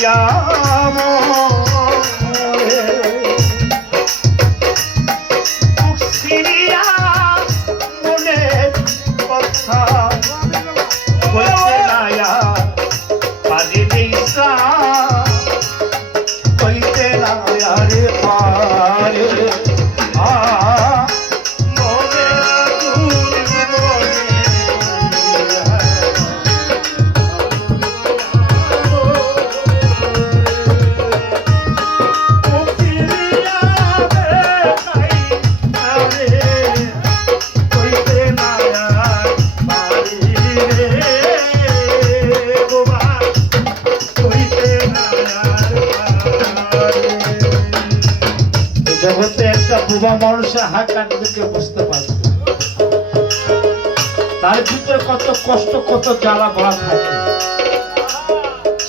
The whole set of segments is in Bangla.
লইয়া সিরিয়া মনে কথা বলতে নায়া পারে দিশা কইতে নায়া রে পারে জগতে একটা বুবা মানুষের হাকানকে বুঝতে পারবে তার ভিতরে কত কষ্ট কত জ্বালা ভরা থাকে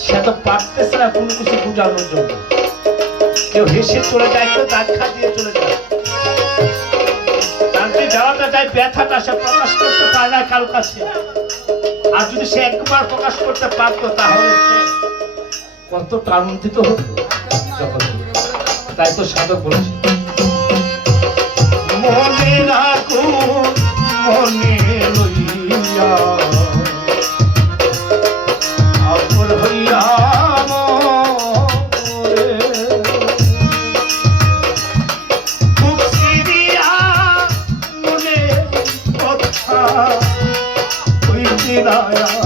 সে তো পারতেছে না কোনো কিছু বোঝানোর জন্য কেউ হেসে চলে যায় কেউ ধাক্কা দিয়ে চলে যায় তার যে জ্বালাটা যায় ব্যথাটা সে প্রকাশ করতে পারে না কারো কাছে আর যদি সে একবার প্রকাশ করতে পারতো তাহলে সে কত আনন্দিত হতো জগতে তাই তো সাধক বলেছে মনে রাখো মনে লইয়া আপন হইয়া খুব সিরিয়া মনে কথা হইতে না